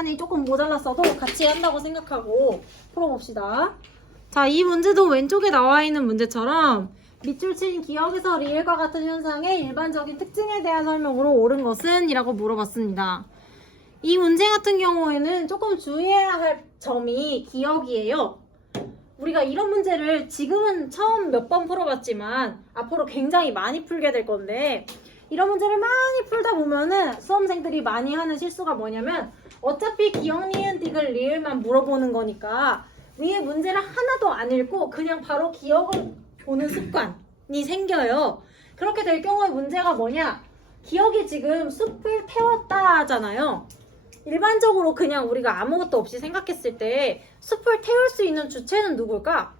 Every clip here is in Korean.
시간이 조금 모자랐어도 같이 한다고 생각하고 풀어봅시다. 자, 이 문제도 왼쪽에 나와 있는 문제처럼 밑줄 친 기억에서 리을과 같은 현상의 일반적인 특징에 대한 설명으로 옳은 것은? 이라고 물어봤습니다. 이 문제 같은 경우에는 조금 주의해야 할 점이 기억이에요. 우리가 이런 문제를 지금은 처음 몇 번 풀어봤지만 앞으로 굉장히 많이 풀게 될 건데, 이런 문제를 많이 풀다 보면은 수험생들이 많이 하는 실수가 뭐냐면, 어차피 기억, 니은, 디귿, 리을만 물어보는 거니까 위에 문제를 하나도 안 읽고 그냥 바로 기억을 보는 습관이 생겨요. 그렇게 될 경우에 문제가 뭐냐? 기억이 지금 숲을 태웠다 하잖아요. 일반적으로 그냥 우리가 아무것도 없이 생각했을 때 숲을 태울 수 있는 주체는 누굴까?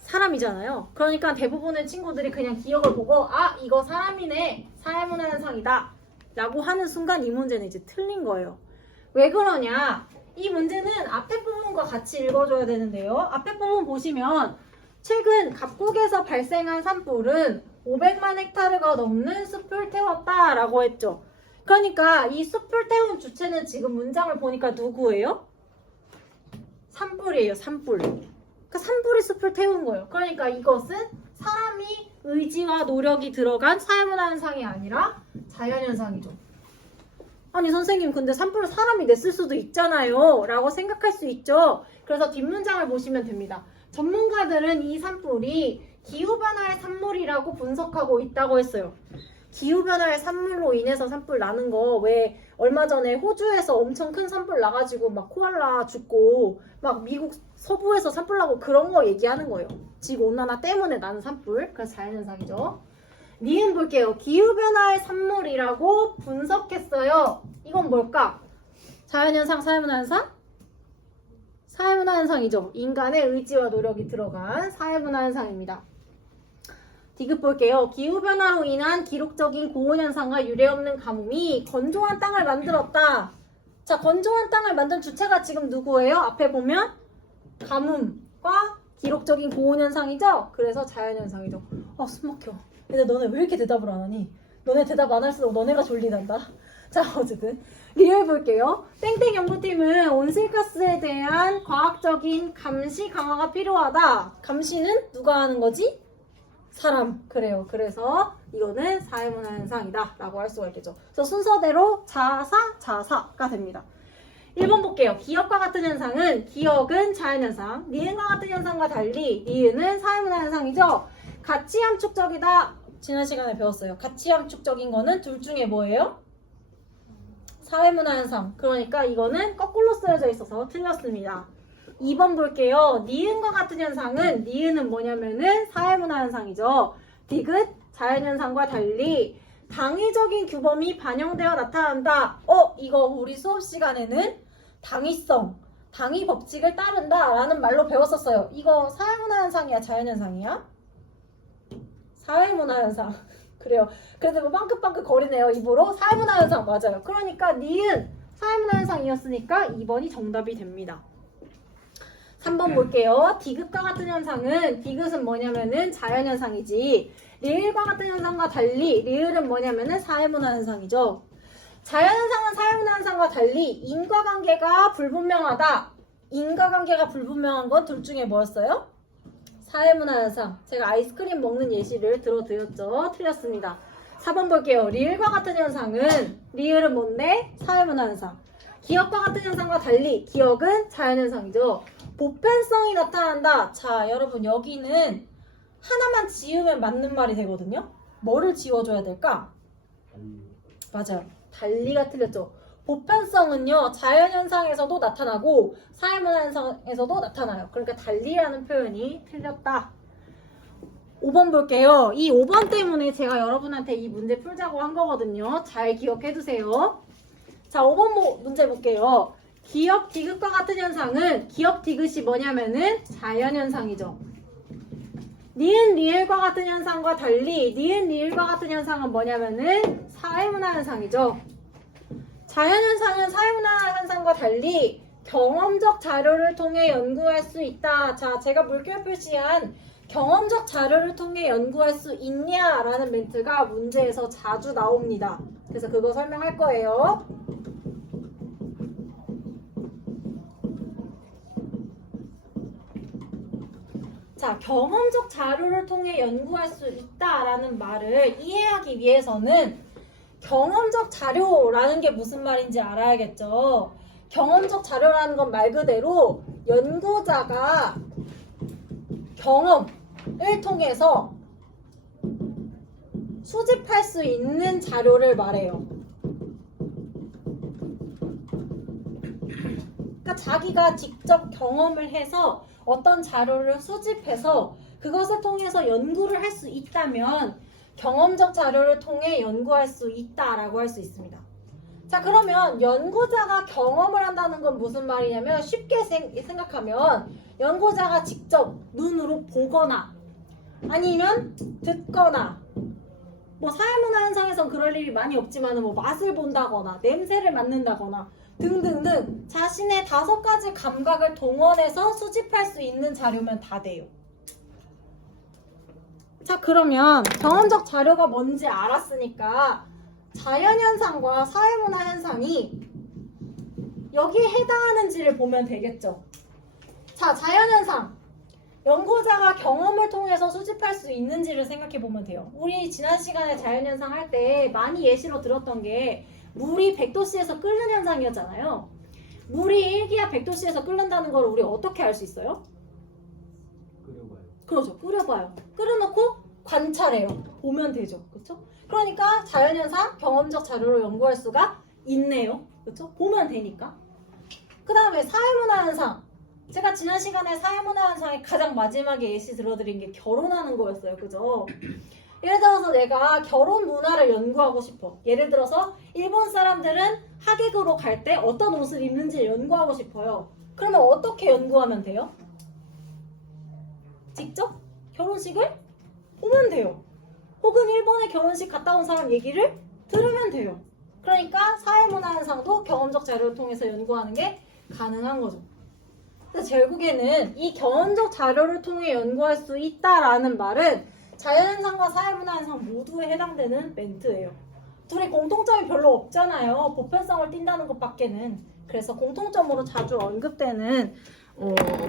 사람이잖아요. 그러니까 대부분의 친구들이 그냥 기억을 보고 아, 이거 사람이네, 사회문화 현상이다 라고 하는 순간 이 문제는 이제 틀린 거예요. 왜 그러냐? 이 문제는 앞에 부분과 같이 읽어줘야 되는데요. 앞에 부분 보시면 최근 갑국에서 발생한 산불은 500만 헥타르가 넘는 숲을 태웠다 라고 했죠. 그러니까 이 숲을 태운 주체는 지금 문장을 보니까 누구예요? 산불이에요. 산불. 그러니까 산불이 숲을 태운 거예요. 그러니까 이것은 사람이 의지와 노력이 들어간 사회문화 현상이 아니라 자연현상이죠. 아니 선생님, 근데 산불을 사람이 냈을 수도 있잖아요 라고 생각할 수 있죠. 그래서 뒷문장을 보시면 됩니다. 전문가들은 이 산불이 기후변화의 산물이라고 분석하고 있다고 했어요. 기후변화의 산물로 인해서 산불 나는 거, 왜 얼마 전에 호주에서 엄청 큰 산불 나가지고 막 코알라 죽고 막 미국 서부에서 산불 나고 그런 거 얘기하는 거예요. 지구온난화 때문에 나는 산불. 그래서 자연현상이죠. 니은 볼게요. 기후변화의 산물이라고 분석했어요. 이건 뭘까? 자연현상, 사회문화현상? 사회문화현상이죠. 인간의 의지와 노력이 들어간 사회문화현상입니다. 디귿 볼게요. 기후변화로 인한 기록적인 고온현상과 유례없는 가뭄이 건조한 땅을 만들었다. 자, 건조한 땅을 만든 주체가 지금 누구예요? 앞에 보면 가뭄과 기록적인 고온현상이죠? 그래서 자연현상이죠. 아, 숨 막혀. 근데 너네 왜 이렇게 대답을 안 하니? 너네 대답 안 할수록 너네가 졸리단다. 자, 어쨌든 리얼 볼게요. 땡땡 연구팀은 온실가스에 대한 과학적인 감시 강화가 필요하다. 감시는 누가 하는 거지? 사람. 그래요. 그래서 이거는 사회문화 현상이다 라고 할 수가 있겠죠. 그래서 순서대로 자사가 됩니다. 1번 볼게요. 기억과 같은 현상은, 기억은 자연현상, 니은과 같은 현상과 달리 니은은 사회문화 현상이죠. 가치 함축적이다. 지난 시간에 배웠어요. 가치 함축적인 거는 둘 중에 뭐예요? 사회문화 현상. 그러니까 이거는 거꾸로 쓰여져 있어서 틀렸습니다. 2번 볼게요. 니은과 같은 현상은, 니은은 뭐냐면은 사회문화 현상이죠. 디귿, 자연현상과 달리 당위적인 규범이 반영되어 나타난다. 이거 우리 수업 시간에는 당위성, 당위 법칙을 따른다 라는 말로 배웠었어요. 이거 사회문화 현상이야, 자연현상이야? 사회문화 현상. 그래요. 그래도 뭐 빵긋빵긋 거리네요, 입으로. 사회문화 현상 맞아요. 그러니까 니은 사회문화 현상이었으니까 2번이 정답이 됩니다. 3번 볼게요. 디귿과 같은 현상은, 디귿은 뭐냐면은 자연현상이지, 리을과 같은 현상과 달리 리을은 뭐냐면은 사회문화 현상이죠. 자연현상은 사회문화 현상과 달리 인과관계가 불분명하다. 인과관계가 불분명한 건 둘 중에 뭐였어요? 사회문화 현상. 제가 아이스크림 먹는 예시를 들어드렸죠. 틀렸습니다. 4번 볼게요. 리을과 같은 현상은, 리을은 뭔데? 사회문화 현상. 기억과 같은 현상과 달리 기억은 자연현상이죠. 보편성이 나타난다. 자, 여러분 여기는 하나만 지우면 맞는 말이 되거든요. 뭐를 지워줘야 될까? 맞아요. 달리가 틀렸죠. 보편성은요, 자연현상에서도 나타나고 사회문화 현상에서도 나타나요. 그러니까 달리라는 표현이 틀렸다. 5번 볼게요. 이 5번 때문에 제가 여러분한테 이 문제 풀자고 한 거거든요. 잘 기억해두세요. 자, 5번 문제 볼게요. 기억 디귿과 같은 현상은, 기억 디귿이 뭐냐면은 자연현상이죠. 니은 리을과 같은 현상과 달리 니은 리을과 같은 현상은 뭐냐면은 사회문화 현상이죠. 자연현상은 사회문화 현상과 달리 경험적 자료를 통해 연구할 수 있다. 자, 제가 물결 표시한 경험적 자료를 통해 연구할 수 있냐라는 멘트가 문제에서 자주 나옵니다. 그래서 그거 설명할 거예요. 자, 경험적 자료를 통해 연구할 수 있다라는 말을 이해하기 위해서는 경험적 자료라는 게 무슨 말인지 알아야겠죠. 경험적 자료라는 건 말 그대로 연구자가 경험을 통해서 수집할 수 있는 자료를 말해요. 그러니까 자기가 직접 경험을 해서 어떤 자료를 수집해서 그것을 통해서 연구를 할 수 있다면 경험적 자료를 통해 연구할 수 있다라고 할 수 있습니다. 자, 그러면 연구자가 경험을 한다는 건 무슨 말이냐면 쉽게 생각하면 연구자가 직접 눈으로 보거나 아니면 듣거나 뭐 사회문화 현상에선 그럴 일이 많이 없지만 뭐 맛을 본다거나 냄새를 맡는다거나 등등등 자신의 5가지 감각을 동원해서 수집할 수 있는 자료면 다 돼요. 자, 그러면 경험적 자료가 뭔지 알았으니까 자연현상과 사회문화 현상이 여기에 해당하는지를 보면 되겠죠. 자, 자연현상. 연구자가 경험을 통해서 수집할 수 있는지를 생각해 보면 돼요. 우리 지난 시간에 자연현상 할 때 많이 예시로 들었던 게 물이 100도씨에서 끓는 현상이었잖아요. 물이 1기압 100도씨에서 끓는다는 걸 우리 어떻게 알 수 있어요? 끓여봐요. 그렇죠. 끓여봐요. 끓여놓고 관찰해요. 보면 되죠. 그렇죠? 그러니까 자연현상, 경험적 자료로 연구할 수가 있네요. 그렇죠? 보면 되니까. 그 다음에 사회문화 현상. 제가 지난 시간에 사회문화 현상의 가장 마지막에 예시 들어드린 게 결혼하는 거였어요. 그죠? 예를 들어서 내가 결혼 문화를 연구하고 싶어. 예를 들어서 일본 사람들은 하객으로 갈 때 어떤 옷을 입는지 연구하고 싶어요. 그러면 어떻게 연구하면 돼요? 직접 결혼식을 보면 돼요. 혹은 일본에 결혼식 갔다 온 사람 얘기를 들으면 돼요. 그러니까 사회문화 현상도 경험적 자료를 통해서 연구하는 게 가능한 거죠. 그래서 결국에는 이 경험적 자료를 통해 연구할 수 있다라는 말은 자연현상과 사회문화 현상 모두에 해당되는 멘트예요. 둘이 공통점이 별로 없잖아요. 보편성을 띈다는 것밖에는. 그래서 공통점으로 자주 언급되는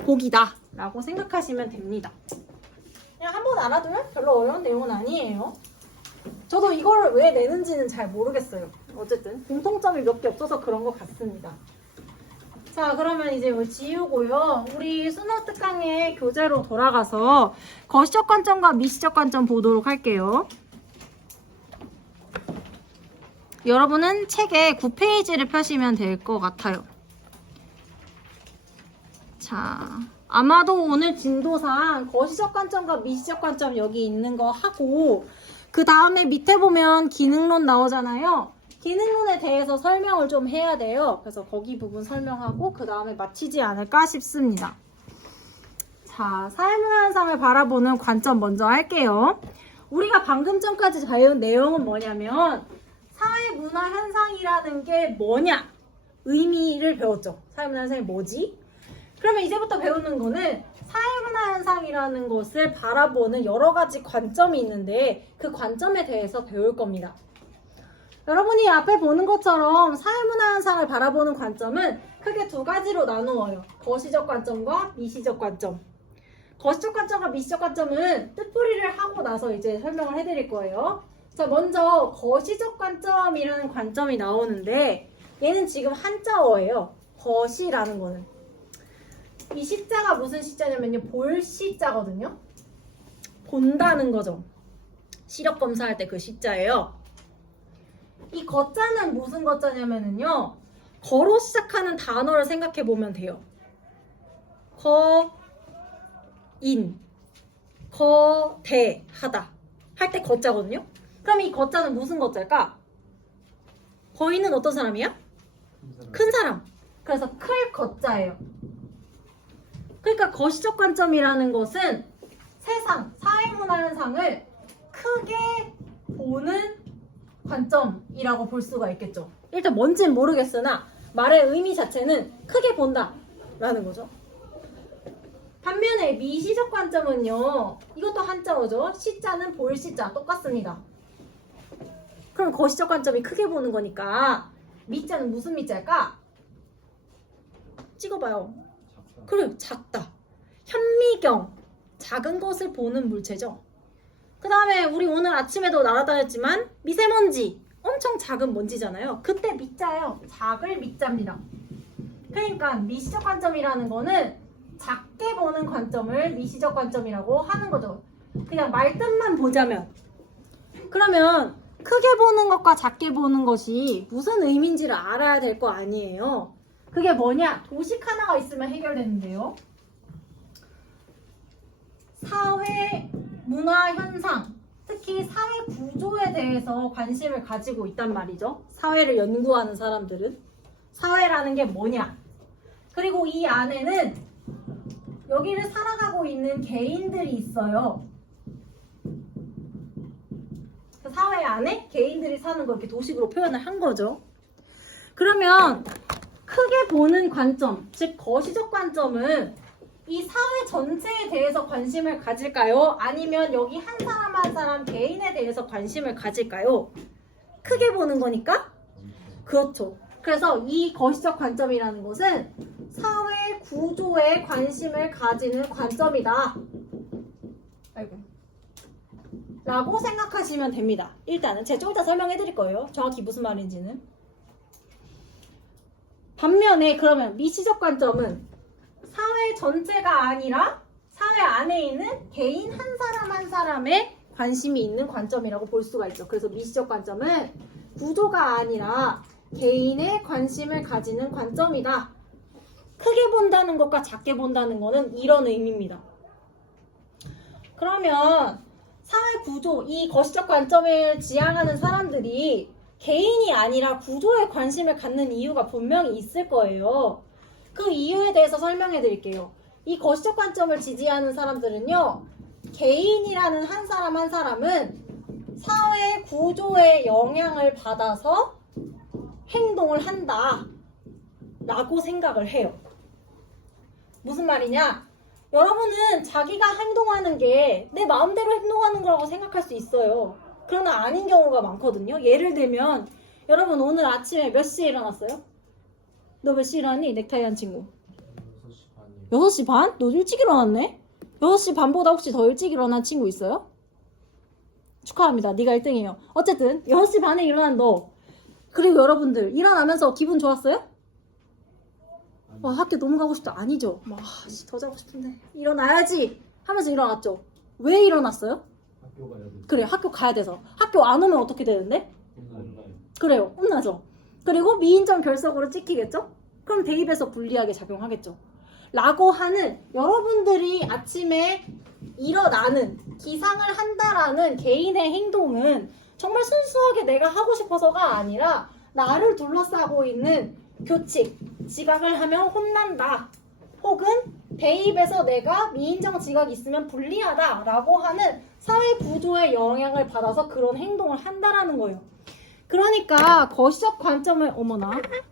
복이다 라고 생각하시면 됩니다. 그냥 한번 알아두면 별로 어려운 내용은 아니에요. 저도 이걸 왜 내는지는 잘 모르겠어요. 어쨌든 공통점이 몇 개 없어서 그런 것 같습니다. 자, 그러면 이제 뭐 지우고요. 우리 수능 특강의 교재로 돌아가서 거시적 관점과 미시적 관점 보도록 할게요. 여러분은 책에 9페이지를 펴시면 될 것 같아요. 자, 아마도 오늘 진도상 거시적 관점과 미시적 관점 여기 있는 거 하고 그 다음에 밑에 보면 기능론 나오잖아요. 기능론에 대해서 설명을 좀 해야 돼요. 그래서 거기 부분 설명하고 그 다음에 마치지 않을까 싶습니다. 자, 사회문화 현상을 바라보는 관점 먼저 할게요. 우리가 방금 전까지 배운 내용은 뭐냐면 사회문화 현상이라는 게 뭐냐? 의미를 배웠죠. 사회문화 현상이 뭐지? 그러면 이제부터 배우는 거는 사회문화 현상이라는 것을 바라보는 여러 가지 관점이 있는데 그 관점에 대해서 배울 겁니다. 여러분이 앞에 보는 것처럼 사회문화 현상을 바라보는 관점은 크게 2가지로 나누어요. 거시적 관점과 미시적 관점. 거시적 관점과 미시적 관점은 뜻풀이를 하고 나서 이제 설명을 해드릴 거예요. 자, 먼저 거시적 관점이라는 관점이 나오는데 얘는 지금 한자어예요. 거시라는 거는. 이 시자가 무슨 시자냐면요. 볼 시자거든요. 본다는 거죠. 시력 검사할 때 그 시자예요. 이 거자는 무슨 거자냐면요. 거로 시작하는 단어를 생각해 보면 돼요. 거인, 거대하다 할 때 거자거든요. 그럼 이 거자는 무슨 거자일까? 거인은 어떤 사람이야? 큰 사람. 그래서 클 거자예요. 그러니까 거시적 관점이라는 것은 세상, 사회문화 현상을 크게 보는 관점이라고 볼 수가 있겠죠. 일단 뭔지는 모르겠으나 말의 의미 자체는 크게 본다 라는 거죠. 반면에 미시적 관점은요. 이것도 한자어죠. 시자는 볼 시자 똑같습니다. 그럼 거시적 관점이 크게 보는 거니까 미자는 무슨 미자일까? 찍어봐요. 그래, 작다. 현미경 작은 것을 보는 물체죠. 그 다음에 우리 오늘 아침에도 날아다녔지만 미세먼지, 엄청 작은 먼지잖아요. 그때 미자예요. 작을 미자입니다. 그러니까 미시적 관점이라는 거는 작게 보는 관점을 미시적 관점이라고 하는 거죠. 그냥 말뜻만 보자면. 그러면 크게 보는 것과 작게 보는 것이 무슨 의미인지를 알아야 될 거 아니에요. 그게 뭐냐? 도식 하나가 있으면 해결되는데요. 사회 문화 현상, 특히 사회 구조에 대해서 관심을 가지고 있단 말이죠. 사회를 연구하는 사람들은. 사회라는 게 뭐냐? 그리고 이 안에는 여기를 살아가고 있는 개인들이 있어요. 그 사회 안에 개인들이 사는 걸 이렇게 도식으로 표현을 한 거죠. 그러면 크게 보는 관점, 즉 거시적 관점은 이 사회 전체에 대해서 관심을 가질까요? 아니면 여기 한 사람 한 사람 개인에 대해서 관심을 가질까요? 크게 보는 거니까? 그렇죠. 그래서 이 거시적 관점이라는 것은 사회 구조에 관심을 가지는 관점이다. 아이고. 라고 생각하시면 됩니다. 일단은 제가 좀 이따 설명해 드릴 거예요. 정확히 무슨 말인지는. 반면에 그러면 미시적 관점은 사회 전체가 아니라 사회 안에 있는 개인 한 사람 한 사람의 관심이 있는 관점이라고 볼 수가 있죠. 그래서 미시적 관점은 구조가 아니라 개인의 관심을 가지는 관점이다. 크게 본다는 것과 작게 본다는 것은 이런 의미입니다. 그러면 사회 구조, 이 거시적 관점을 지향하는 사람들이 개인이 아니라 구조에 관심을 갖는 이유가 분명히 있을 거예요. 그 이유에 대해서 설명해 드릴게요. 이 거시적 관점을 지지하는 사람들은요, 개인이라는 한 사람 한 사람은 사회 구조의 영향을 받아서 행동을 한다 라고 생각을 해요. 무슨 말이냐? 여러분은 자기가 행동하는 게 내 마음대로 행동하는 거라고 생각할 수 있어요. 그러나 아닌 경우가 많거든요. 예를 들면 여러분 오늘 아침에 몇 시에 일어났어요? 너 몇 시에 일어났니? 넥타이 한 친구 6시 반이요. 6시 반? 너 일찍 일어났네? 6시 반보다 혹시 더 일찍 일어난 친구 있어요? 축하합니다. 네가 1등이에요. 어쨌든 6시 반에 일어난 너, 그리고 여러분들 일어나면서 기분 좋았어요? 와, 학교 너무 가고 싶다. 아니죠. 와, 더 자고 싶은데 일어나야지 하면서 일어났죠. 왜 일어났어요? 학교 가야 돼. 그래, 학교 가야 돼서. 학교 안 오면 어떻게 되는데? 온라인. 그래요, 혼나죠. 그리고 미인정 결석으로 찍히겠죠? 그럼 대입에서 불리하게 작용하겠죠. 라고 하는, 여러분들이 아침에 일어나는, 기상을 한다라는 개인의 행동은 정말 순수하게 내가 하고 싶어서가 아니라 나를 둘러싸고 있는 교칙, 지각을 하면 혼난다, 혹은 대입에서 내가 미인정 지각이 있으면 불리하다 라고 하는 사회 구조의 영향을 받아서 그런 행동을 한다라는 거예요. 그러니까 거시적 관점을,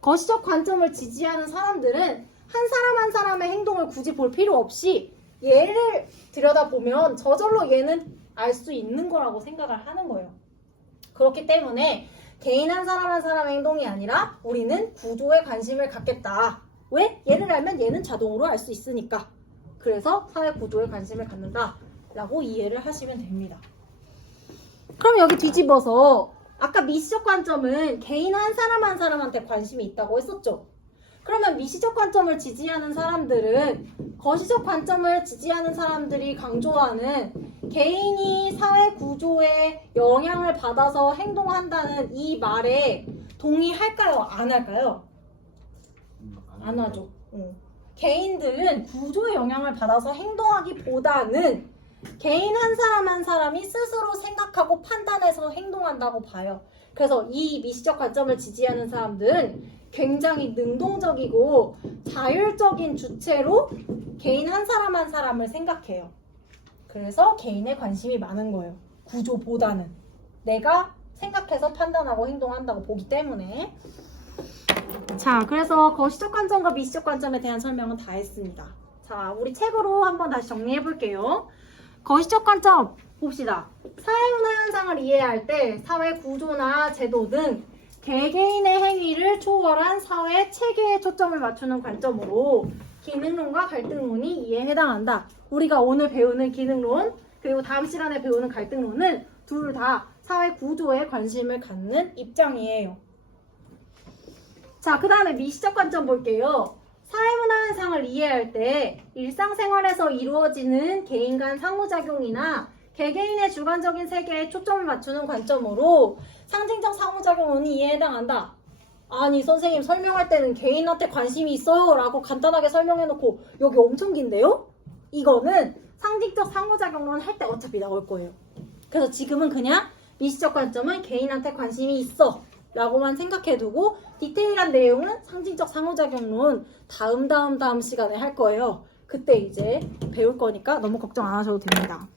거시적 관점을 지지하는 사람들은 한 사람 한 사람의 행동을 굳이 볼 필요 없이 얘를 들여다보면 저절로 얘는 알 수 있는 거라고 생각을 하는 거예요. 그렇기 때문에 개인 한 사람 한 사람의 행동이 아니라 우리는 구조에 관심을 갖겠다. 왜? 얘를 알면 얘는 자동으로 알 수 있으니까. 그래서 사회 구조에 관심을 갖는다 라고 이해를 하시면 됩니다. 그럼 여기 뒤집어서 아까 미시적 관점은 개인 한 사람 한 사람한테 관심이 있다고 했었죠. 그러면 미시적 관점을 지지하는 사람들은 거시적 관점을 지지하는 사람들이 강조하는 개인이 사회 구조에 영향을 받아서 행동한다는 이 말에 동의할까요? 안 할까요? 안 하죠. 개인들은 구조의 영향을 받아서 행동하기보다는 개인 한 사람 한 사람이 스스로 생각하고 판단해서 행동한다고 봐요. 그래서 이 미시적 관점을 지지하는 사람들은 굉장히 능동적이고 자율적인 주체로 개인 한 사람 한 사람을 생각해요. 그래서 개인에 관심이 많은 거예요. 구조보다는. 내가 생각해서 판단하고 행동한다고 보기 때문에. 자, 그래서 거시적 관점과 미시적 관점에 대한 설명은 다 했습니다. 자, 우리 책으로 한번 다시 정리해 볼게요. 거시적 관점 봅시다. 사회문화 현상을 이해할 때 사회 구조나 제도 등 개개인의 행위를 초월한 사회 체계에 초점을 맞추는 관점으로 기능론과 갈등론이 이에 해당한다. 우리가 오늘 배우는 기능론 그리고 다음 시간에 배우는 갈등론은 둘 다 사회 구조에 관심을 갖는 입장이에요. 자, 그 다음에 미시적 관점 볼게요. 사회문화 현상을 이해할 때 일상생활에서 이루어지는 개인 간 상호작용이나 개개인의 주관적인 세계에 초점을 맞추는 관점으로 상징적 상호작용론이 이에 해당한다. 아니 선생님 설명할 때는 개인한테 관심이 있어요 라고 간단하게 설명해놓고 여기 엄청 긴데요? 이거는 상징적 상호작용론 할 때 어차피 나올 거예요. 그래서 지금은 그냥 미시적 관점은 개인한테 관심이 있어 라고만 생각해두고 디테일한 내용은 상징적 상호작용론 다음 시간에 할 거예요. 그때 이제 배울 거니까 너무 걱정 안 하셔도 됩니다.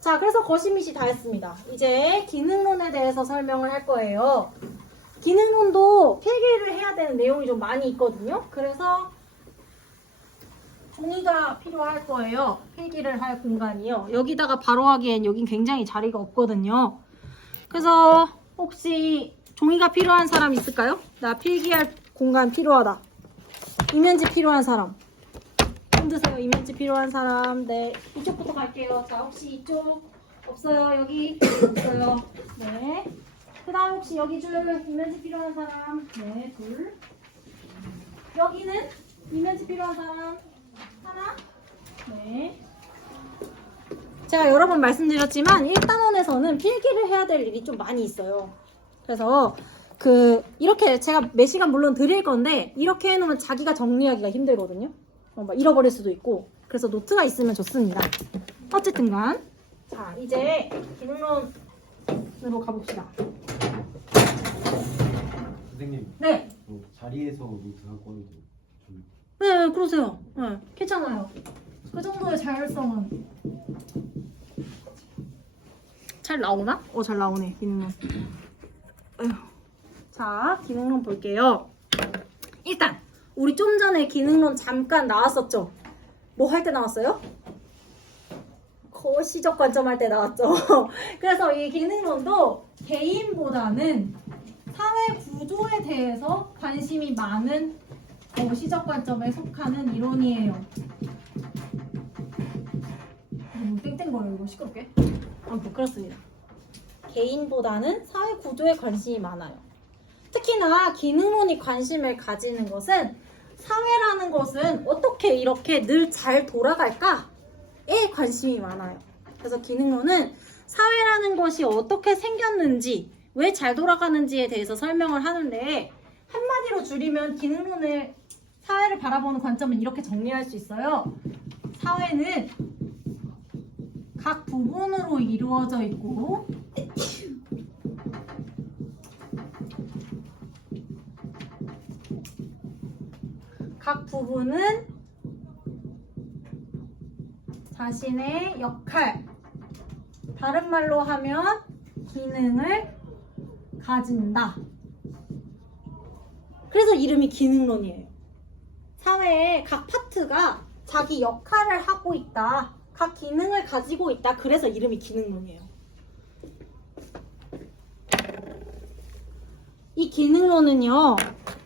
자, 그래서 거시미시 다 했습니다. 이제 기능론에 대해서 설명을 할 거예요. 기능론도 필기를 해야 되는 내용이 좀 많이 있거든요. 그래서 종이가 필요할 거예요. 필기를 할 공간이요. 여기다가 바로 하기엔 여긴 굉장히 자리가 없거든요. 그래서 혹시 종이가 필요한 사람 있을까요? 나 필기할 공간 필요하다. 이면지 필요한 사람. 손 드세요. 이면지 필요한 사람. 네, 이쪽부터 갈게요. 자, 혹시 이쪽 없어요? 여기 없어요. 네. 그 다음 혹시 여기 줄 이면지 필요한 사람. 네, 둘. 여기는 이면지 필요한 사람. 하나. 네. 제가 여러 번 말씀드렸지만 1단원에서는 필기를 해야 될 일이 좀 많이 있어요. 그래서 이렇게 제가 몇 시간 물론 드릴 건데 이렇게 해놓으면 자기가 정리하기가 힘들거든요. 막 잃어버릴 수도 있고. 그래서 노트가 있으면 좋습니다. 어쨌든 간. 자, 이제 기능론으로 가봅시다. 선생님. 네. 자리에서 노트 갖고 와도 좀. 네, 그러세요. 네, 괜찮아요. 그 정도의 자율성은. 잘 나오나? 잘 나오네, 기능론. 자, 기능론 볼게요. 일단 우리 좀 전에 기능론 잠깐 나왔었죠? 뭐 할 때 나왔어요? 거시적 관점 할 때 나왔죠. 그래서 이 기능론도 개인보다는 사회 구조에 대해서 관심이 많은 거시적 관점에 속하는 이론이에요. 땡땡거려 이거 시끄럽게. 아무튼 그렇습니다. 개인보다는 사회 구조에 관심이 많아요. 특히나 기능론이 관심을 가지는 것은 사회라는 것은 어떻게 이렇게 늘 잘 돌아갈까에 관심이 많아요. 그래서 기능론은 사회라는 것이 어떻게 생겼는지, 왜 잘 돌아가는지에 대해서 설명을 하는데 한마디로 줄이면 기능론의 사회를 바라보는 관점은 이렇게 정리할 수 있어요. 사회는 각 부분으로 이루어져 있고 각 부분은 자신의 역할, 다른 말로 하면 기능을 가진다. 그래서 이름이 기능론이에요. 사회의 각 파트가 자기 역할을 하고 있다. 각 기능을 가지고 있다. 그래서 이름이 기능론이에요. 이 기능론은요,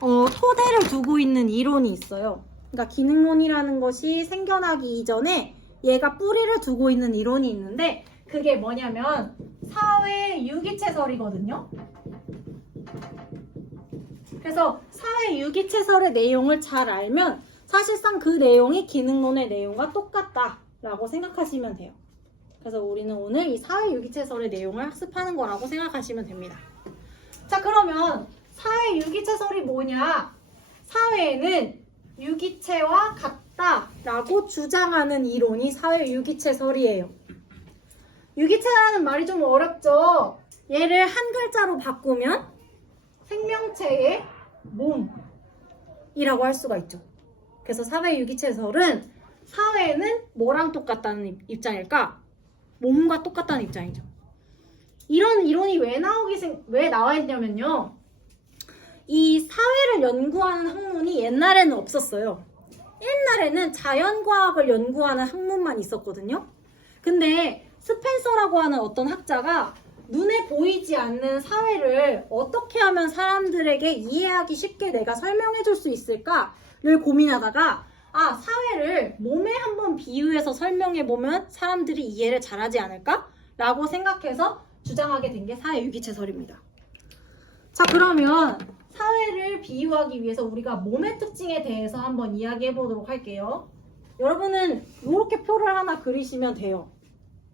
토대를 두고 있는 이론이 있어요. 그러니까 기능론이라는 것이 생겨나기 이전에 얘가 뿌리를 두고 있는 이론이 있는데 그게 뭐냐면 사회 유기체설이거든요. 그래서 사회 유기체설의 내용을 잘 알면 사실상 그 내용이 기능론의 내용과 똑같다라고 생각하시면 돼요. 그래서 우리는 오늘 이 사회 유기체설의 내용을 학습하는 거라고 생각하시면 됩니다. 자, 그러면 사회 유기체설이 뭐냐? 사회는 유기체와 같다라고 주장하는 이론이 사회 유기체설이에요. 유기체라는 말이 좀 어렵죠? 얘를 한 글자로 바꾸면 생명체의 몸이라고 할 수가 있죠. 그래서 사회 유기체설은 사회는 뭐랑 똑같다는 입장일까? 몸과 똑같다는 입장이죠. 이런 이론이 왜 나와 있냐면요. 이 사회를 연구하는 학문이 옛날에는 없었어요. 옛날에는 자연과학을 연구하는 학문만 있었거든요. 근데 스펜서라고 하는 어떤 학자가 눈에 보이지 않는 사회를 어떻게 하면 사람들에게 이해하기 쉽게 내가 설명해 줄 수 있을까를 고민하다가 아, 사회를 몸에 한번 비유해서 설명해 보면 사람들이 이해를 잘하지 않을까? 라고 생각해서 주장하게 된 게 사회유기체설입니다. 자, 그러면 사회를 비유하기 위해서 우리가 몸의 특징에 대해서 한번 이야기해 보도록 할게요. 여러분은 이렇게 표를 하나 그리시면 돼요.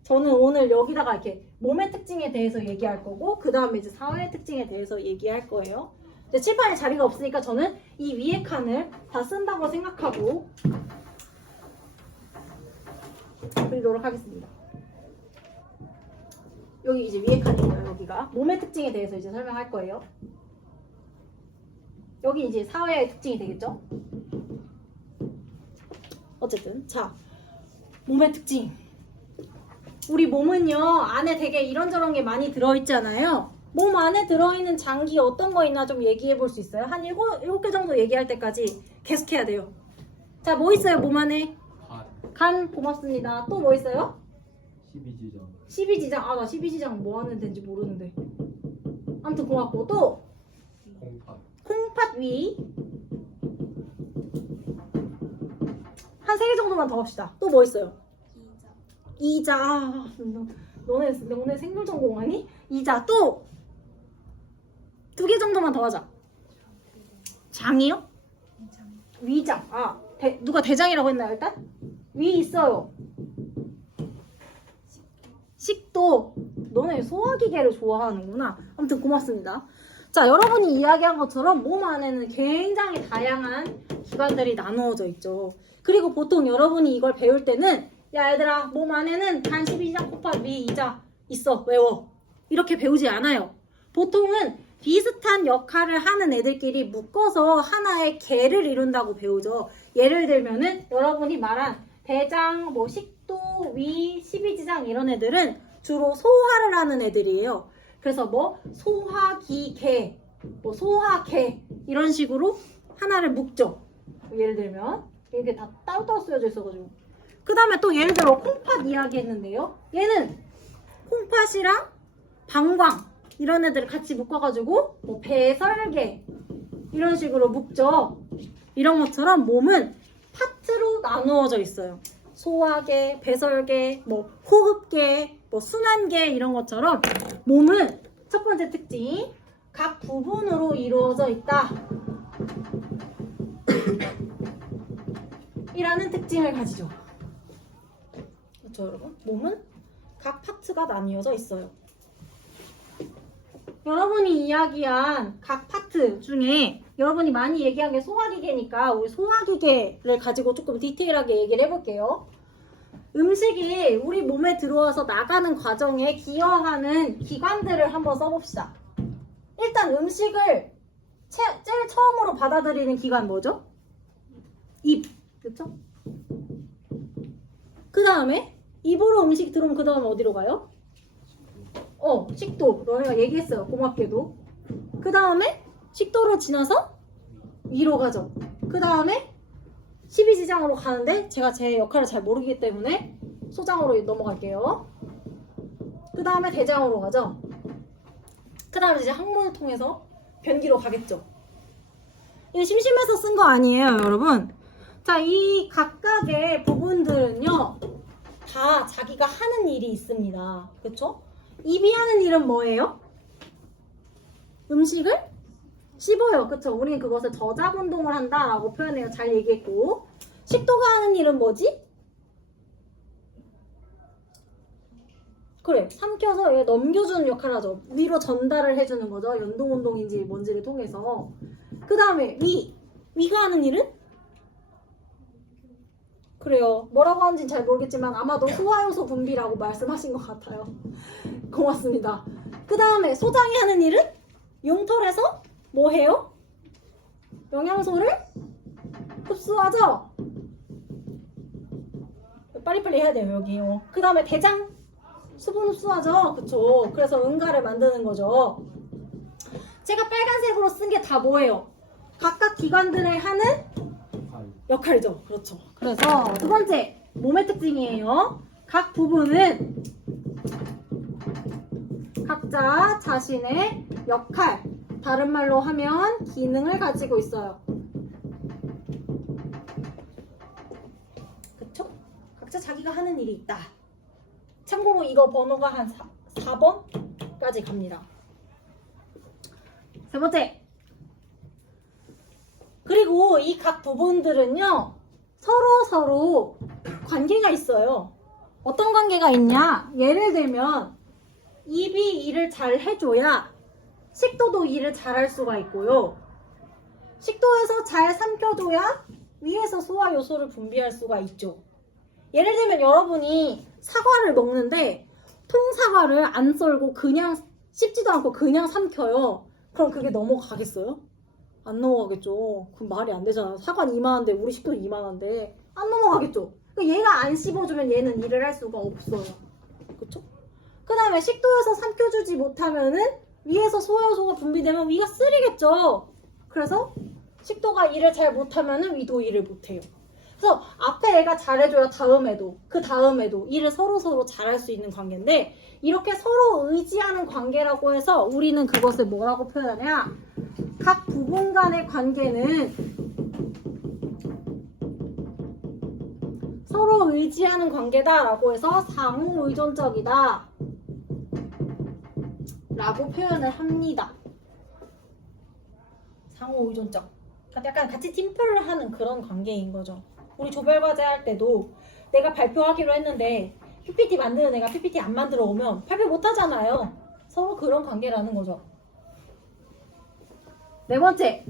저는 오늘 여기다가 이렇게 몸의 특징에 대해서 얘기할 거고 그 다음에 이제 사회의 특징에 대해서 얘기할 거예요. 근데 칠판에 자리가 없으니까 저는 이 위에 칸을 다 쓴다고 생각하고 그리도록 하겠습니다. 여기 이제 위에 칸이에요. 여기가 몸의 특징에 대해서 이제 설명할 거예요. 여기 이제 사회의 특징이 되겠죠? 어쨌든 자, 몸의 특징. 우리 몸은요 안에 되게 이런저런 게 많이 들어있잖아요. 몸 안에 들어있는 장기 어떤 거 있나 좀 얘기해 볼 수 있어요? 한 7개 정도 얘기할 때까지 계속해야 돼요. 자, 뭐 있어요 몸 안에? 간 고맙습니다. 또 뭐 있어요? 12지장. 12지장. 아, 나 12지장 뭐 하는 데인지 모르는데. 아무튼 고맙고 또 콩팥 위. 한 3개 정도만 더 합시다. 또 뭐 있어요? 이자. 너네 생물 전공하니? 이자. 또 2개 정도만 더 하자. 장이요? 위장. 아, 누가 대장이라고 했나요 일단? 위 있어요. 식도. 너네 소화기계를 좋아하는구나. 아무튼 고맙습니다. 자, 여러분이 이야기한 것처럼 몸 안에는 굉장히 다양한 기관들이 나누어져 있죠. 그리고 보통 여러분이 이걸 배울 때는 야 얘들아 몸 안에는 간 12지장 콩팥 위 이자 있어 외워 이렇게 배우지 않아요. 보통은 비슷한 역할을 하는 애들끼리 묶어서 하나의 개를 이룬다고 배우죠. 예를 들면은 여러분이 말한 대장, 뭐 식도, 위, 12지장 이런 애들은 주로 소화를 하는 애들이에요. 그래서 뭐 소화기계, 뭐 소화계 이런 식으로 하나를 묶죠. 예를 들면 이렇게 다 따로따로 쓰여져 있어가지고. 그 다음에 또 예를 들어 콩팥 이야기 했는데요. 얘는 콩팥이랑 방광 이런 애들을 같이 묶어가지고 뭐 배설계 이런 식으로 묶죠. 이런 것처럼 몸은 파트로 나누어져 있어요. 소화계, 배설계, 뭐 호흡계, 뭐 순환계 이런 것처럼 몸은 첫 번째 특징 각 부분으로 이루어져 있다 이라는 특징을 가지죠. 그렇죠 여러분? 몸은 각 파트가 나뉘어져 있어요. 여러분이 이야기한 각 파트 중에 여러분이 많이 얘기한 게 소화기계니까 우리 소화기계를 가지고 조금 디테일하게 얘기를 해볼게요. 음식이 우리 몸에 들어와서 나가는 과정에 기여하는 기관들을 한번 써봅시다. 일단 음식을 제일 처음으로 받아들이는 기관 뭐죠? 입, 그쵸? 그 다음에 입으로 음식이 들어오면 그 다음에 어디로 가요? 식도. 너네가 얘기했어요. 고맙게도. 그 다음에 식도로 지나서 위로 가죠. 그 다음에 12지장으로 가는데 제가 제 역할을 잘 모르기 때문에 소장으로 넘어갈게요. 그 다음에 대장으로 가죠. 그 다음에 이제 항문을 통해서 변기로 가겠죠. 이거 심심해서 쓴 거 아니에요, 여러분. 자, 이 각각의 부분들은요, 다 자기가 하는 일이 있습니다. 그쵸? 입이 하는 일은 뭐예요? 음식을 씹어요. 그쵸? 우리는 그것을 저작 운동을 한다라고 표현해요. 잘 얘기했고. 식도가 하는 일은 뭐지? 그래, 삼켜서 얘 넘겨주는 역할을 하죠. 위로 전달을 해주는 거죠. 연동운동인지 뭔지를 통해서. 그 다음에 위가 하는 일은? 그래요. 뭐라고 하는지는 잘 모르겠지만 아마도 소화효소 분비라고 말씀하신 것 같아요. 고맙습니다. 그 다음에 소장이 하는 일은? 흉털에서 뭐 해요? 영양소를 흡수하죠? 빨리빨리 해야 돼요, 여기. 그 다음에 대장 수분 흡수하죠? 그쵸? 그래서 응가를 만드는 거죠. 제가 빨간색으로 쓴 게 다 뭐예요? 각각 기관들의 하는 역할이죠. 그렇죠. 그래서 두 번째, 몸의 특징이에요. 각 부분은 각자 자신의 역할, 다른 말로 하면 기능을 가지고 있어요. 그쵸? 각자 자기가 하는 일이 있다. 참고로 이거 번호가 한 4번까지 갑니다. 세 번째. 그리고 이 각 부분들은요, 서로 관계가 있어요. 어떤 관계가 있냐? 예를 들면, 입이 일을 잘 해줘야 식도도 일을 잘 할 수가 있고요. 식도에서 잘 삼켜줘야 위에서 소화 요소를 분비할 수가 있죠. 예를 들면 여러분이 사과를 먹는데 통사과를 안 썰고 그냥 씹지도 않고 그냥 삼켜요. 그럼 그게 넘어가겠어요? 안 넘어가겠죠. 그럼 말이 안 되잖아요. 사과는 이만한데 우리 식도 이만한데 안 넘어가겠죠. 그러니까 얘가 안 씹어주면 얘는 일을 할 수가 없어요. 그쵸? 그 다음에 식도에서 삼켜주지 못하면은 위에서 소화효소가 분비되면 위가 쓰리겠죠. 그래서 식도가 일을 잘 못하면은 위도 일을 못해요. 그래서 앞에 애가 잘해줘야 다음에도 그 다음에도 일을 서로 잘할 수 있는 관계인데, 이렇게 서로 의지하는 관계라고 해서 우리는 그것을 뭐라고 표현하냐? 각 부분 간의 관계는 서로 의지하는 관계다라고 해서 상호 의존적이다 라고 표현을 합니다. 상호 의존적. 약간 같이 팀플을 하는 그런 관계인 거죠. 우리 조별과제 할 때도 내가 발표하기로 했는데 PPT 만드는 애가 PPT 안 만들어 오면 발표 못 하잖아요. 서로 그런 관계라는 거죠. 네 번째.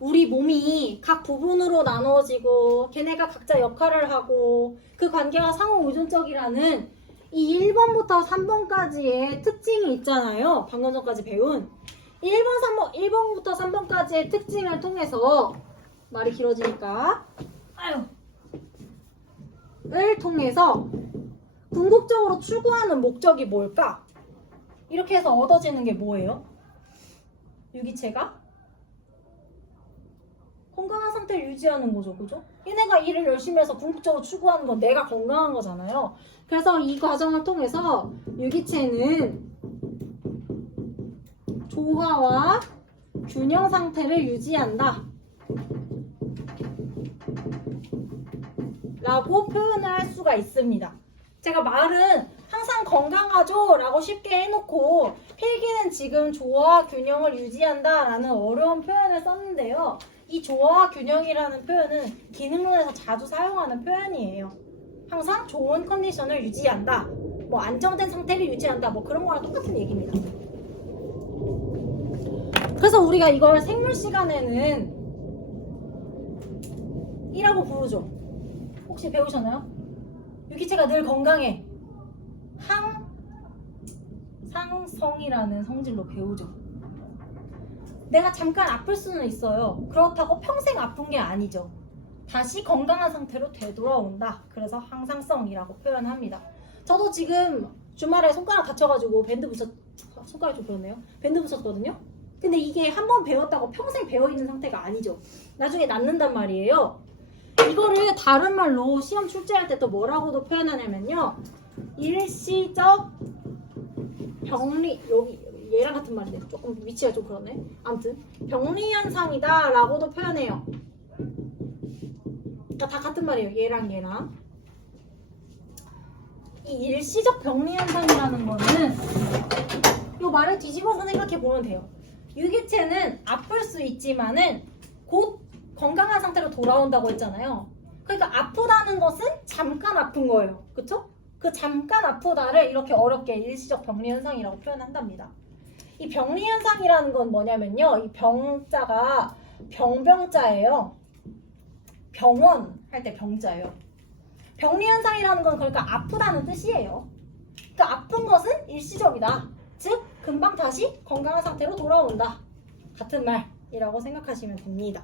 우리 몸이 각 부분으로 나누어지고 걔네가 각자 역할을 하고 그 관계가 상호 의존적이라는 이 1번부터 3번까지의 특징이 있잖아요. 방금 전까지 배운 1번부터 3번까지의 특징을 통해서, 말이 길어지니까 을 통해서 궁극적으로 추구하는 목적이 뭘까? 이렇게 해서 얻어지는 게 뭐예요? 유기체가 건강한 상태를 유지하는 거죠. 그죠? 얘네가 일을 열심히 해서 궁극적으로 추구하는 건 내가 건강한 거잖아요. 그래서 이 과정을 통해서 유기체는 조화와 균형 상태를 유지한다 라고 표현을 할 수가 있습니다. 제가 말은 항상 건강하죠 라고 쉽게 해놓고 필기는 지금 조화와 균형을 유지한다 라는 어려운 표현을 썼는데요. 이 조화와 균형이라는 표현은 기능론에서 자주 사용하는 표현이에요. 항상 좋은 컨디션을 유지한다, 뭐 안정된 상태를 유지한다, 뭐 그런 거랑 똑같은 얘기입니다. 그래서 우리가 이걸 생물 시간에는 이라고 부르죠. 혹시 배우셨나요? 유기체가 늘 건강해. 항상성이라는 성질로 배우죠. 내가 잠깐 아플 수는 있어요. 그렇다고 평생 아픈 게 아니죠. 다시 건강한 상태로 되돌아온다. 그래서 항상성이라고 표현합니다. 저도 지금 주말에 손가락 다쳐가지고 손가락이 좀 그렇네요. 밴드 붙였거든요. 근데 이게 한 번 배웠다고 평생 배워있는 상태가 아니죠. 나중에 낫는단 말이에요. 이거를 다른 말로 시험 출제할 때 또 뭐라고도 표현하냐면요. 일시적 병리, 여기 얘랑 같은 말인데 조금 위치가 좀 그러네. 아무튼 병리 현상이다 라고도 표현해요. 그러니까 다 같은 말이에요. 얘랑 이 일시적 병리 현상이라는 거는 이 말을 뒤집어서 생각해 보면 돼요. 유기체는 아플 수 있지만은 곧 건강한 상태로 돌아온다고 했잖아요. 그러니까 아프다는 것은 잠깐 아픈 거예요. 그쵸? 그 잠깐 아프다를 이렇게 어렵게 일시적 병리 현상이라고 표현한답니다. 이 병리 현상이라는 건 뭐냐면요. 이 병자가 병자예요. 병원 할 때 병자예요. 병리 현상이라는 건 그러니까 아프다는 뜻이에요. 그러니까 아픈 것은 일시적이다. 즉 금방 다시 건강한 상태로 돌아온다. 같은 말이라고 생각하시면 됩니다.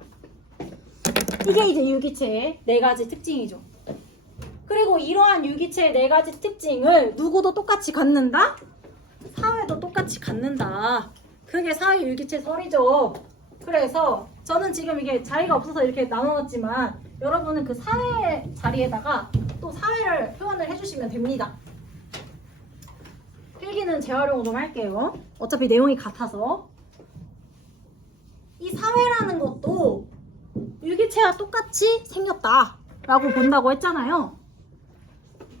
이게 이제 유기체의 4가지 특징이죠. 그리고 이러한 유기체의 4가지 특징을 누구도 똑같이 갖는다? 사회도 똑같이 갖는다. 그게 사회 유기체 설이죠. 그래서 저는 지금 이게 자리가 없어서 이렇게 나눠놨지만 여러분은 그 사회 자리에다가 또 사회를 표현을 해주시면 됩니다. 필기는 재활용으로 좀 할게요. 어차피 내용이 같아서. 이 사회라는 것도 유기체와 똑같이 생겼다라고 본다고 했잖아요.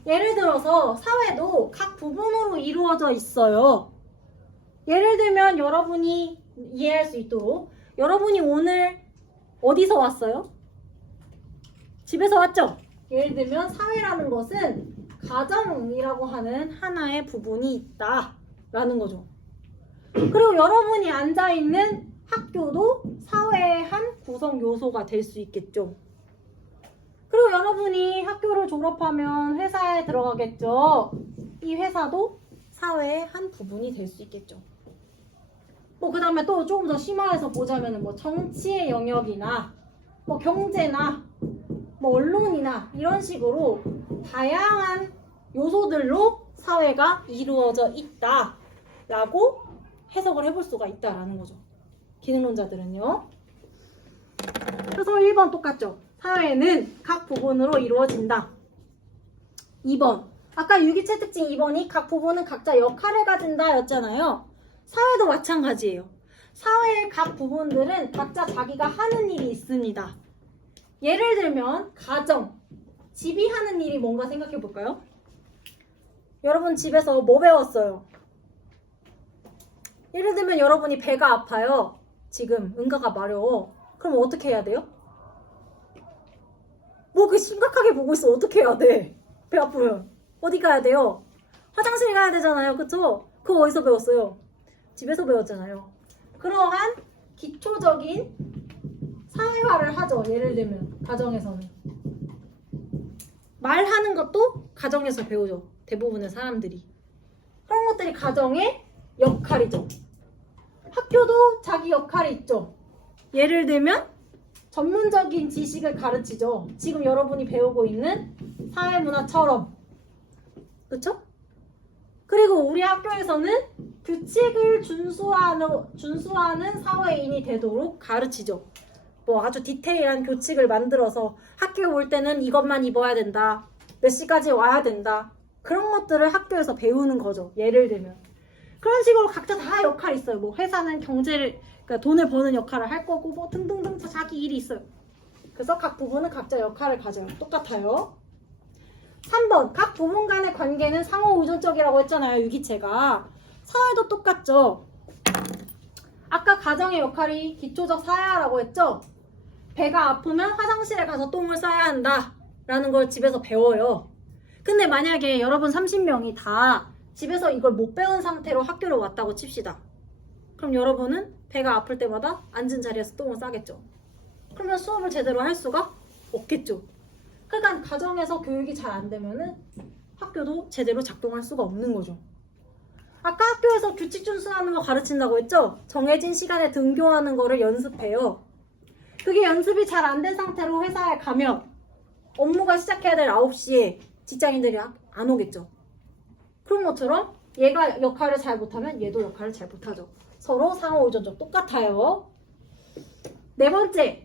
예를 들어서 사회도 각 부분으로 이루어져 있어요. 예를 들면 여러분이 이해할 수 있도록 여러분이 오늘 어디서 왔어요? 집에서 왔죠? 예를 들면 사회라는 것은 가정이라고 하는 하나의 부분이 있다라는 거죠. 그리고 여러분이 앉아있는 학교도 사회의 한 구성 요소가 될 수 있겠죠. 그리고 여러분이 학교를 졸업하면 회사에 들어가겠죠. 이 회사도 사회의 한 부분이 될 수 있겠죠. 뭐 그 다음에 또 조금 더 심화해서 보자면 뭐 정치의 영역이나 뭐 경제나 뭐 언론이나 이런 식으로 다양한 요소들로 사회가 이루어져 있다라고 해석을 해볼 수가 있다라는 거죠. 기능론자들은요. 그래서 1번 똑같죠. 사회는 각 부분으로 이루어진다. 2번. 아까 유기체 특징 2번이 각 부분은 각자 역할을 가진다 였잖아요. 사회도 마찬가지예요. 사회의 각 부분들은 각자 자기가 하는 일이 있습니다. 예를 들면 가정, 집이 하는 일이 뭔가 생각해 볼까요? 여러분 집에서 뭐 배웠어요? 예를 들면 여러분이 배가 아파요. 지금 응가가 마려워. 그럼 어떻게 해야 돼요? 뭐 그 심각하게 보고 있어. 어떻게 해야 돼? 배 아프면 어디 가야 돼요? 화장실 가야 되잖아요. 그쵸? 그거 어디서 배웠어요? 집에서 배웠잖아요. 그러한 기초적인 사회화를 하죠. 예를 들면 가정에서는 말하는 것도 가정에서 배우죠. 대부분의 사람들이. 그런 것들이 가정의 역할이죠. 학교도 자기 역할이 있죠. 예를 들면 전문적인 지식을 가르치죠. 지금 여러분이 배우고 있는 사회문화처럼. 그쵸? 그리고 우리 학교에서는 규칙을 준수하는 사회인이 되도록 가르치죠. 뭐 아주 디테일한 규칙을 만들어서 학교에 올 때는 이것만 입어야 된다. 몇 시까지 와야 된다. 그런 것들을 학교에서 배우는 거죠. 예를 들면. 그런 식으로 각자 다 역할이 있어요. 뭐 회사는 경제를, 그러니까 돈을 버는 역할을 할 거고 뭐 등등등 자기 일이 있어요. 그래서 각 부분은 각자 역할을 가져요. 똑같아요. 3번. 각 부분 간의 관계는 상호 의존적이라고 했잖아요. 유기체가. 사회도 똑같죠. 아까 가정의 역할이 기초적 사회화라고 했죠. 배가 아프면 화장실에 가서 똥을 싸야 한다 라는 걸 집에서 배워요. 근데 만약에 여러분 30명이 다 집에서 이걸 못 배운 상태로 학교를 왔다고 칩시다. 그럼 여러분은 배가 아플 때마다 앉은 자리에서 똥을 싸겠죠. 그러면 수업을 제대로 할 수가 없겠죠. 그러니까 가정에서 교육이 잘 안 되면은 학교도 제대로 작동할 수가 없는 거죠. 아까 학교에서 규칙 준수하는 거 가르친다고 했죠? 정해진 시간에 등교하는 거를 연습해요. 그게 연습이 잘 안 된 상태로 회사에 가면 업무가 시작해야 될 9시에 직장인들이 안 오겠죠. 그런 것처럼 얘가 역할을 잘 못하면 얘도 역할을 잘 못하죠. 서로 상호의존적 똑같아요. 네 번째,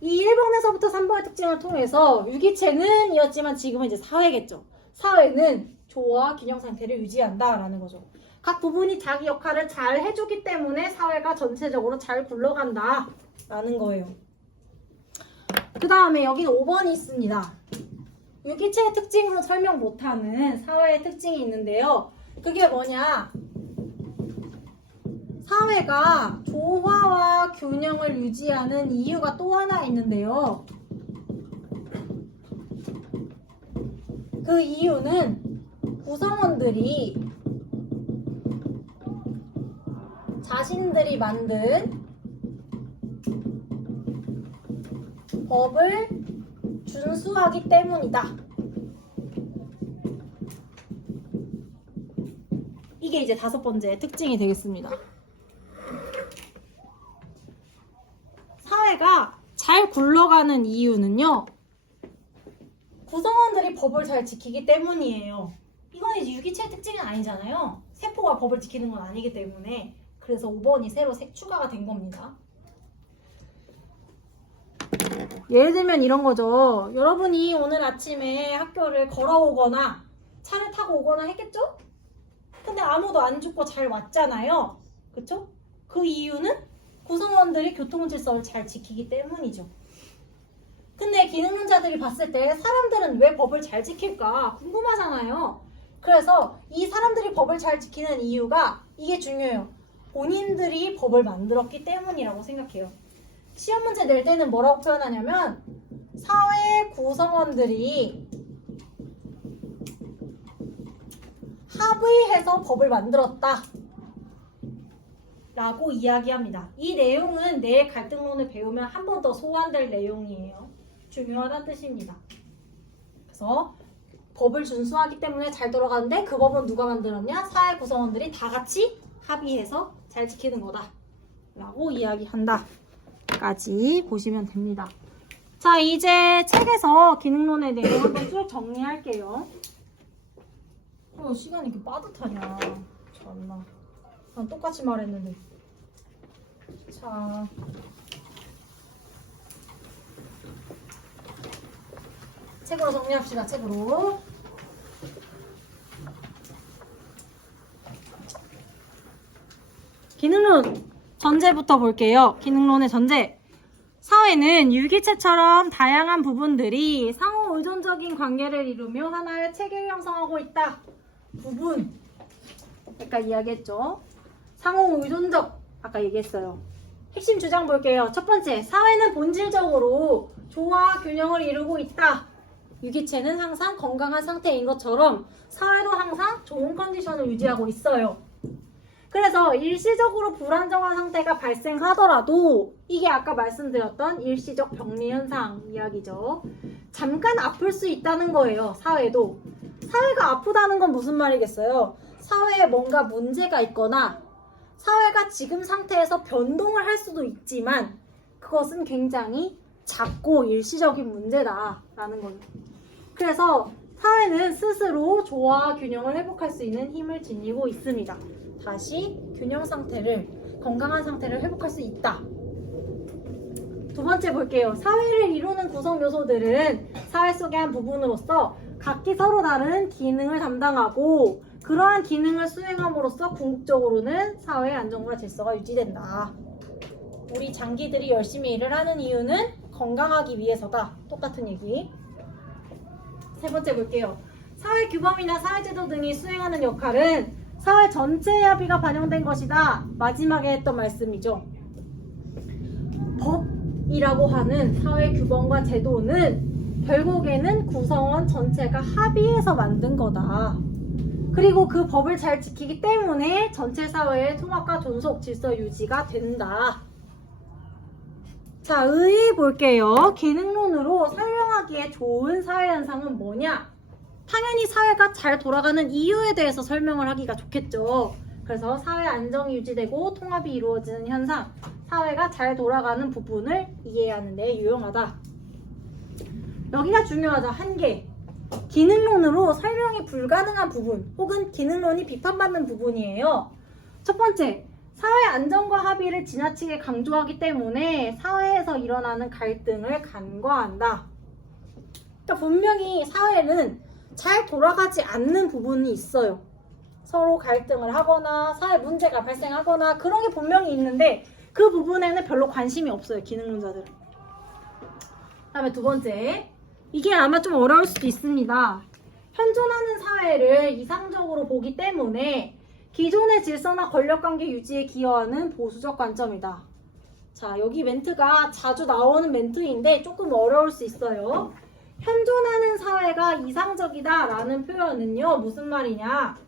이 1번에서부터 3번의 특징을 통해서 유기체는 이었지만 지금은 이제 사회겠죠. 사회는 조화 균형 상태를 유지한다라는 거죠. 각 부분이 자기 역할을 잘 해주기 때문에 사회가 전체적으로 잘 굴러간다라는 거예요. 그 다음에 여기는 5번이 있습니다. 유기체의 특징으로 설명 못하는 사회의 특징이 있는데요. 그게 뭐냐? 사회가 조화와 균형을 유지하는 이유가 또 하나 있는데요. 그 이유는 구성원들이 자신들이 만든 법을 준수하기 때문이다. 이게 이제 5번째 특징이 되겠습니다. 사회가 잘 굴러가는 이유는요. 구성원들이 법을 잘 지키기 때문이에요. 이건 이제 유기체의 특징은 아니잖아요. 세포가 법을 지키는 건 아니기 때문에. 그래서 5번이 새로 추가가 된 겁니다. 예를 들면 이런 거죠. 여러분이 오늘 아침에 학교를 걸어오거나 차를 타고 오거나 했겠죠? 근데 근데 아무도 안 죽고 잘 왔잖아요. 그쵸? 그 이유는 구성원들이 교통질서를 잘 지키기 때문이죠. 근데 기능론자들이 봤을 때 사람들은 왜 법을 잘 지킬까 궁금하잖아요. 그래서 이 사람들이 법을 잘 지키는 이유가 이게 중요해요. 본인들이 법을 만들었기 때문이라고 생각해요. 시험 문제 낼 때는 뭐라고 표현하냐면 사회 구성원들이 합의해서 법을 만들었다 라고 이야기합니다. 이 내용은 내일 갈등론을 배우면 한 번 더 소환될 내용이에요. 중요하다는 뜻입니다. 그래서 법을 준수하기 때문에 잘 돌아가는데 그 법은 누가 만들었냐? 사회 구성원들이 다 같이 합의해서 잘 지키는 거다 라고 이야기한다 까지 보시면 됩니다. 자, 이제 책에서 기능론의 내용 한번 쭉 정리할게요. 시간이 이렇게 빠듯하냐. 참나. 난 똑같이 말했는데. 자. 책으로 정리합시다. 책으로. 기능론 전제부터 볼게요. 기능론의 전제. 사회는 유기체처럼 다양한 부분들이 상호 의존적인 관계를 이루며 하나의 체계를 형성하고 있다. 부분. 아까 이야기했죠. 상호 의존적. 아까 얘기했어요. 핵심 주장 볼게요. 첫 번째, 사회는 본질적으로 조화 균형을 이루고 있다. 유기체는 항상 건강한 상태인 것처럼 사회도 항상 좋은 컨디션을 유지하고 있어요. 그래서 일시적으로 불안정한 상태가 발생하더라도 이게 아까 말씀드렸던 일시적 병리 현상 이야기죠. 잠깐 아플 수 있다는 거예요. 사회도. 사회가 아프다는 건 무슨 말이겠어요? 사회에 뭔가 문제가 있거나 사회가 지금 상태에서 변동을 할 수도 있지만 그것은 굉장히 작고 일시적인 문제다라는 거예요. 그래서 사회는 스스로 조화 균형을 회복할 수 있는 힘을 지니고 있습니다. 다시 균형 상태를, 건강한 상태를 회복할 수 있다. 두 번째 볼게요. 사회를 이루는 구성 요소들은 사회 속의 한 부분으로서 각기 서로 다른 기능을 담당하고 그러한 기능을 수행함으로써 궁극적으로는 사회의 안정과 질서가 유지된다. 우리 장기들이 열심히 일을 하는 이유는 건강하기 위해서다. 똑같은 얘기. 세 번째 볼게요. 사회 규범이나 사회제도 등이 수행하는 역할은 사회 전체의 합의가 반영된 것이다. 마지막에 했던 말씀이죠. 법이라고 하는 사회 규범과 제도는 결국에는 구성원 전체가 합의해서 만든 거다. 그리고 그 법을 잘 지키기 때문에 전체 사회의 통합과 존속, 질서 유지가 된다. 자, 의의 볼게요. 기능론으로 설명하기에 좋은 사회 현상은 뭐냐? 당연히 사회가 잘 돌아가는 이유에 대해서 설명을 하기가 좋겠죠. 그래서 사회 안정이 유지되고 통합이 이루어지는 현상, 사회가 잘 돌아가는 부분을 이해하는 데 유용하다. 여기가 중요하죠. 한계. 기능론으로 설명이 불가능한 부분 혹은 기능론이 비판받는 부분이에요. 첫 번째, 사회 안정과 합의를 지나치게 강조하기 때문에 사회에서 일어나는 갈등을 간과한다. 그러니까 분명히 사회는 잘 돌아가지 않는 부분이 있어요. 서로 갈등을 하거나 사회 문제가 발생하거나 그런 게 분명히 있는데 그 부분에는 별로 관심이 없어요. 기능론자들은. 그다음에 두 번째, 이게 아마 좀 어려울 수도 있습니다. 현존하는 사회를 이상적으로 보기 때문에 기존의 질서나 권력관계 유지에 기여하는 보수적 관점이다. 자, 여기 멘트가 자주 나오는 멘트인데 조금 어려울 수 있어요. 현존하는 사회가 이상적이다 라는 표현은요, 무슨 말이냐?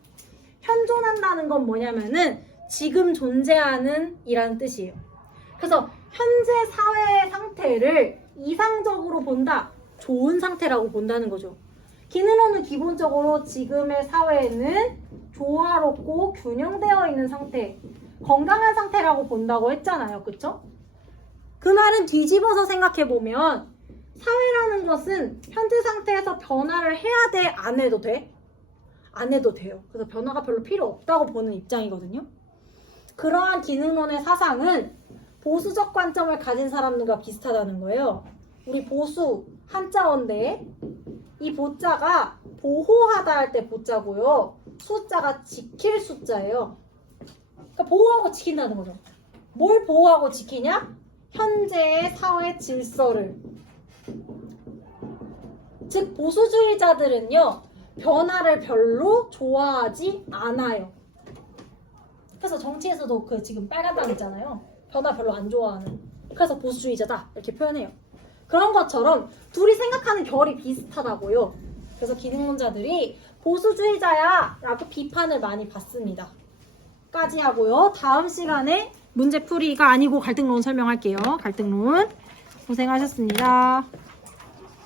현존한다는 건 뭐냐면은 지금 존재하는 이라는 뜻이에요. 그래서 현재 사회의 상태를 이상적으로 본다, 좋은 상태라고 본다는 거죠. 기능론은 기본적으로 지금의 사회는 조화롭고 균형되어 있는 상태, 건강한 상태라고 본다고 했잖아요. 그쵸? 그 말은 뒤집어서 생각해보면 사회라는 것은 현재 상태에서 변화를 해야 돼? 안 해도 돼? 안 해도 돼요. 그래서 변화가 별로 필요 없다고 보는 입장이거든요. 그러한 기능론의 사상은 보수적 관점을 가진 사람들과 비슷하다는 거예요. 우리 보수 한자어인데 이 보자가 보호하다 할 때 보자고요. 숫자가 지킬 숫자예요. 그러니까 보호하고 지킨다는 거죠. 뭘 보호하고 지키냐? 현재의 사회 질서를. 즉 보수주의자들은요. 변화를 별로 좋아하지 않아요. 그래서 정치에서도 그 지금 빨간당 있잖아요. 변화 별로 안 좋아하는. 그래서 보수주의자다 이렇게 표현해요. 그런 것처럼 둘이 생각하는 결이 비슷하다고요. 그래서 기능론자들이 보수주의자야 라고 비판을 많이 받습니다. 까지 하고요. 다음 시간에 문제풀이가 아니고 갈등론 설명할게요. 갈등론 고생하셨습니다.